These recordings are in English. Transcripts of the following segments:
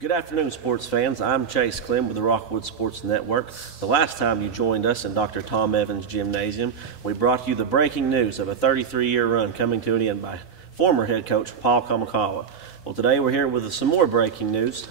Good afternoon, sports fans. I'm Chase Clem with the Rockwood Sports Network. The last time you joined us in Dr. Tom Evans' gymnasium, we brought you the breaking news of a 33-year run coming to an end by former head coach Paul Kamakawa. Well, today we're here with some more breaking news.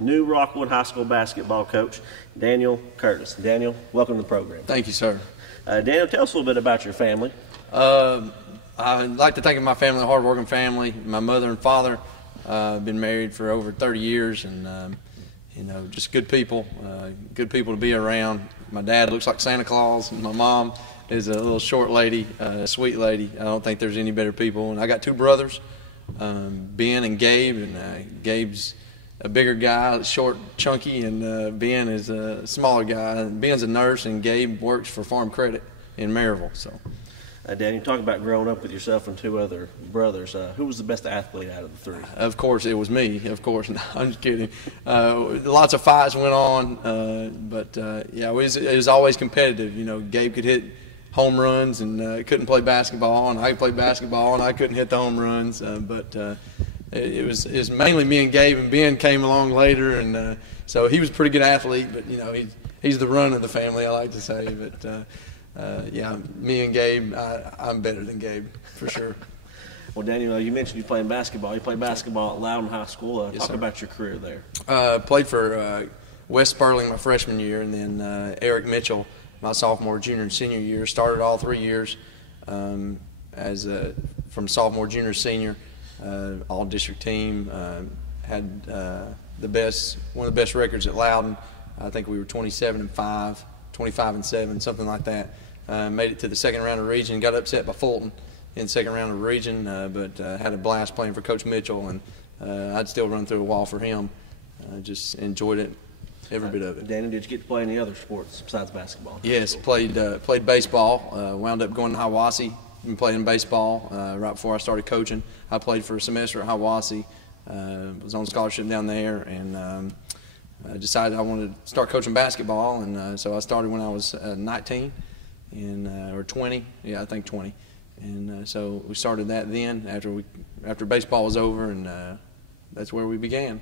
New Rockwood High School basketball coach, Daniel Curtis. Daniel, welcome to the program. Thank you, sir. Daniel, tell us a little bit about your family. I'd like to thank my family, a hard-working family. My mother and father been married for over 30 years, and just good people to be around. My dad looks like Santa Claus, and my mom is a little short lady, a sweet lady. I don't think there's any better people. And I got two brothers, Ben and Gabe, and Gabe's a bigger guy, short, chunky, and Ben is a smaller guy. Ben's a nurse, and Gabe works for Farm Credit in Maryville. So. Daniel, talk about growing up with yourself and two other brothers. Who was the best athlete out of the three? Of course, it was me. Of course, no, I'm just kidding. Lots of fights went on, but it was always competitive. Gabe could hit home runs and couldn't play basketball, and I could play basketball and I couldn't hit the home runs. But it was mainly me and Gabe, and Ben came along later, and so he was a pretty good athlete. But he's the run of the family, I like to say. But me and Gabe, I'm better than Gabe, for sure. Well, Daniel, you mentioned you playing basketball. You played basketball at Loudon High School. Yes, talk sir. about your career there. Played for West Sperling my freshman year, and then Eric Mitchell my sophomore, junior, and senior year. Started all 3 years from sophomore, junior, senior, all-district team. Had one of the best records at Loudon. I think we were 27-5, 25-7, something like that. Made it to the second round of region, got upset by Fulton in the second round of region, but had a blast playing for Coach Mitchell, and I'd still run through a wall for him. Just enjoyed it, every bit of it. Daniel, did you get to play any other sports besides basketball? Yes, played baseball, wound up going to Hiwassee, been playing baseball right before I started coaching. I played for a semester at Hiwassee, was on scholarship down there, and I decided I wanted to start coaching basketball, and so I started when I was 19 or 20. Yeah, I think 20. And so we started that then after baseball was over, and that's where we began.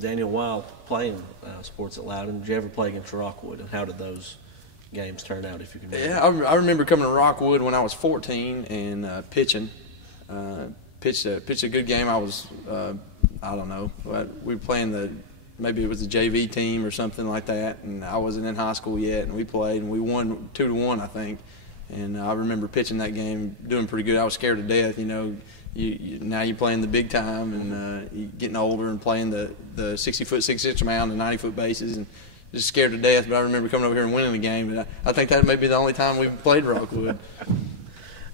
Daniel, while playing sports at Loudon, did you ever play against Rockwood, and how did those games turn out, if you can remember? Yeah, I remember coming to Rockwood when I was 14 and pitching. Pitched a good game. I was I don't know. We were playing maybe it was the JV team or something like that, and I wasn't in high school yet, and we played, and we won 2-1, I think. And I remember pitching that game, doing pretty good. I was scared to death, now you're playing the big time, and you're getting older and playing the 60-foot 6-inch mound and 90-foot bases, and just scared to death. But I remember coming over here and winning the game, and I think that may be the only time we played Rockwood.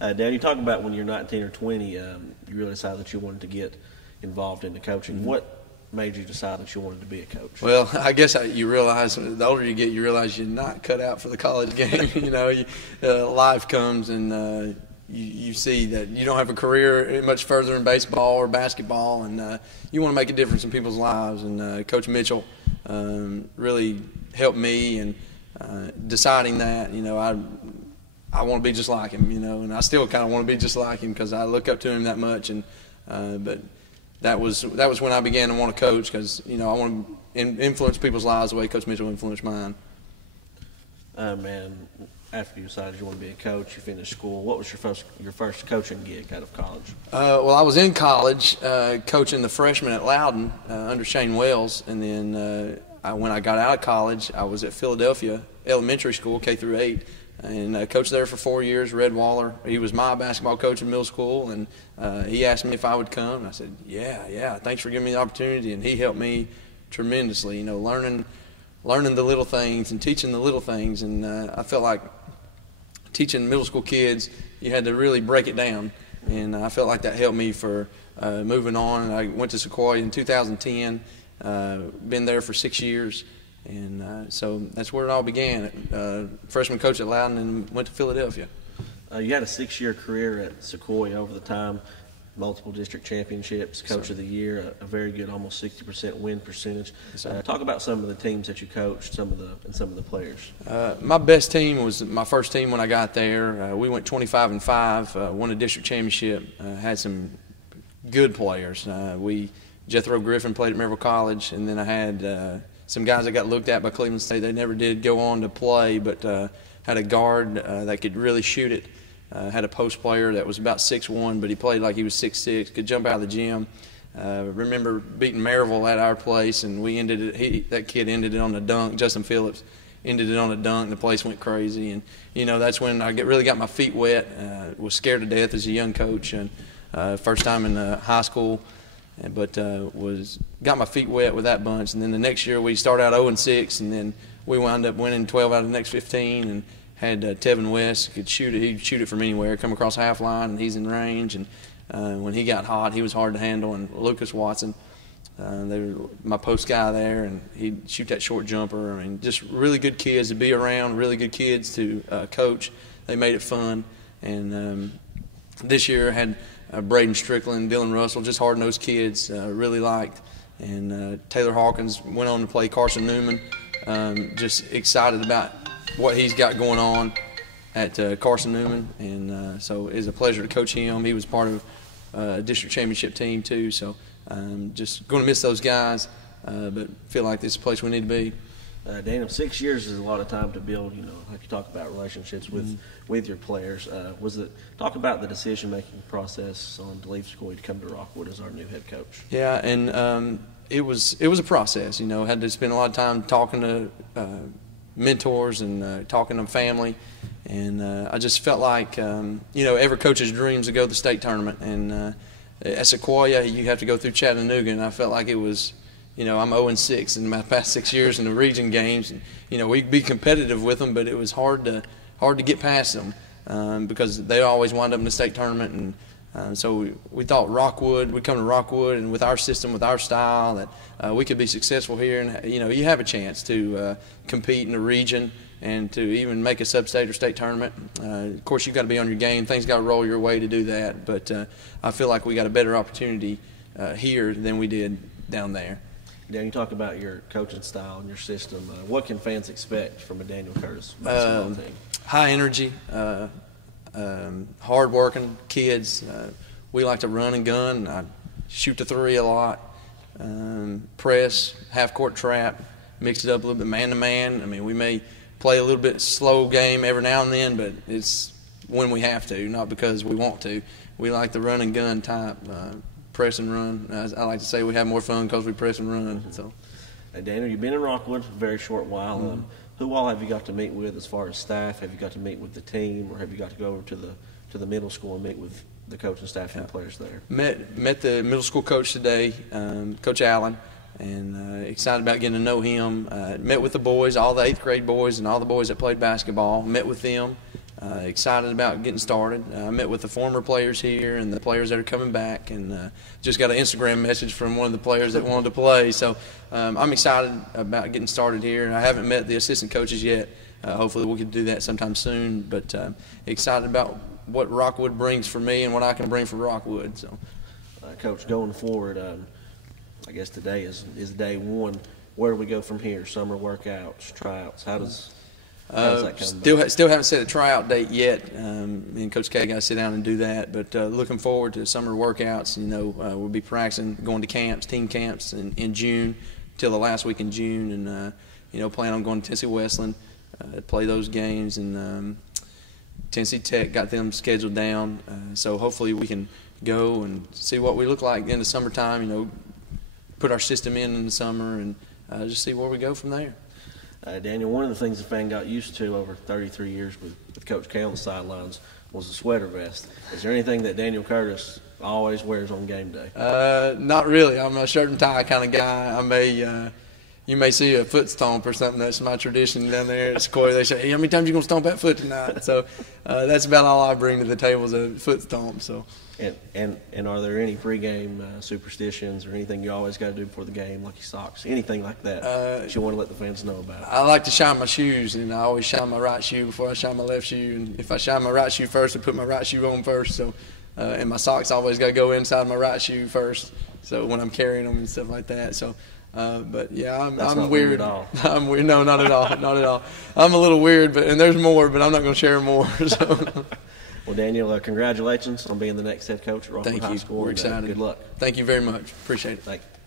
Dan, you talk about when you're 19 or 20, you really decided that you wanted to get involved in the coaching. Mm-hmm. What made you decide that you wanted to be a coach? Well, I guess you realize, the older you get, you realize you're not cut out for the college game. Life comes, and you see that you don't have a career much further in baseball or basketball, and you want to make a difference in people's lives. And Coach Mitchell really helped me in deciding that. I want to be just like him, and I still kind of want to be just like him because I look up to him that much. And but that was when I began to want to coach, because I want to influence people's lives the way Coach Mitchell influenced mine. Man, after you decided you want to be a coach, you finished school. What was your first coaching gig out of college? Well, I was in college coaching the freshmen at Loudon under Shane Wells, and then when I got out of college, I was at Philadelphia Elementary School, K through 8. And coached there for 4 years. Red Waller, he was my basketball coach in middle school, and he asked me if I would come. And I said, yeah, thanks for giving me the opportunity. And he helped me tremendously, learning the little things and teaching the little things. And I felt like teaching middle school kids, you had to really break it down, and I felt like that helped me for moving on. I went to Sequoia in 2010, been there for 6 years, and so that's where it all began. Freshman coach at Loudon and went to Philadelphia. You had a 6-year career at Sequoia over the time, multiple district championships, coach of the year, a very good, almost 60% win percentage. Talk about some of the teams that you coached, some of the players. My best team was my first team when I got there. We went 25-5, won a district championship, had some good players. Jethro Griffin played at Maryville College, and then I had some guys that got looked at by Cleveland State. They never did go on to play, but had a guard that could really shoot it. Had a post player that was about 6'1", but he played like he was 6'6", could jump out of the gym. Remember beating Maryville at our place, and we ended it. That kid ended it on a dunk. Justin Phillips ended it on a dunk, and the place went crazy. And that's when I really got my feet wet. Was scared to death as a young coach, and first time in high school, but got my feet wet with that bunch. And then the next year we started out 0-6, and then we wound up winning 12 out of the next 15, and had Tevin West, could shoot it. He'd shoot it from anywhere, come across half line, and he's in range. And when he got hot, he was hard to handle. And Lucas Watson, they were my post guy there, and he'd shoot that short jumper. I mean, just really good kids to be around, really good kids to coach. They made it fun. And this year I had Braden Strickland, Dylan Russell, just hard-nosed kids, really liked. And Taylor Hawkins went on to play Carson Newman. Just excited about what he's got going on at Carson Newman, and so it's a pleasure to coach him. He was part of a district championship team too, so just going to miss those guys, but feel like this is a place we need to be. Daniel, 6 years is a lot of time to build, like you talk about relationships with your players. Talk about the decision-making process on to leave school to come to Rockwood as our new head coach. Yeah, and it was a process. Had to spend a lot of time talking to mentors and talking to family, and I just felt like every coach's dreams to go to the state tournament, and at Sequoia you have to go through Chattanooga, and I felt like it was I'm 0-6 in my past 6 years in the region games, and we'd be competitive with them, but it was hard to get past them because they always wind up in the state tournament. And so we thought we'd come to Rockwood, and with our system, with our style, that we could be successful here. And you have a chance to compete in the region and to even make a sub-state or state tournament. Of course, you've got to be on your game. Things got to roll your way to do that. But I feel like we got a better opportunity here than we did down there. Dan, you talk about your coaching style and your system. What can fans expect from a Daniel Curtis basketball team? High energy. Hard-working kids. We like to run and gun. I shoot the three a lot. Press, half-court trap, mix it up a little bit man-to-man. I mean, we may play a little bit slow game every now and then, but it's when we have to, not because we want to. We like the run and gun type, press and run. I like to say we have more fun because we press and run. So, hey, Daniel, you've been in Rockwood a very short while. Who all have you got to meet with as far as staff? Have you got to meet with the team, or have you got to go over to the middle school and meet with the coaching staff and players there? Met the middle school coach today, Coach Allen, and excited about getting to know him. Met with the boys, all the 8th grade boys and all the boys that played basketball. Met with them. Excited about getting started. I met with the former players here and the players that are coming back, and just got an Instagram message from one of the players that wanted to play. So I'm excited about getting started here. I haven't met the assistant coaches yet. Hopefully we can do that sometime soon, but excited about what Rockwood brings for me and what I can bring for Rockwood. So, Coach, going forward, I guess today is day one. Where do we go from here? Summer workouts, tryouts. How does that come still haven't set a tryout date yet. Me and Coach K got to sit down and do that. But looking forward to summer workouts. We'll be practicing, going to camps, team camps in June till the last week in June, and plan on going to Tennessee Westland, play those games, and Tennessee Tech got them scheduled down. So hopefully we can go and see what we look like in the summertime. Put our system in the summer and just see where we go from there. Daniel, one of the things the fan got used to over 33 years with Coach K on the sidelines was the sweater vest. Is there anything that Daniel Curtis always wears on game day? Not really. I'm a shirt and tie kind of guy. I may, you may see a foot stomp or something. That's my tradition down there at Sequoia. They say, hey, how many times you going to stomp that foot tonight? So that's about all I bring to the table is a foot stomp. So. And are there any pregame superstitions or anything you always got to do before the game, lucky socks, anything like that that you want to let the fans know about? I like to shine my shoes, and I always shine my right shoe before I shine my left shoe. And if I shine my right shoe first, I put my right shoe on first. So, and my socks always got to go inside my right shoe first. So when I'm carrying them and stuff like that. So, but yeah, I'm not weird. At all. I'm weird. No, not at all. Not at all. I'm a little weird, and there's more, but I'm not going to share more. So. Well, Daniel, congratulations on being the next head coach at Rockwood High School. We're excited. Good luck. Thank you very much. Appreciate it. Thank you.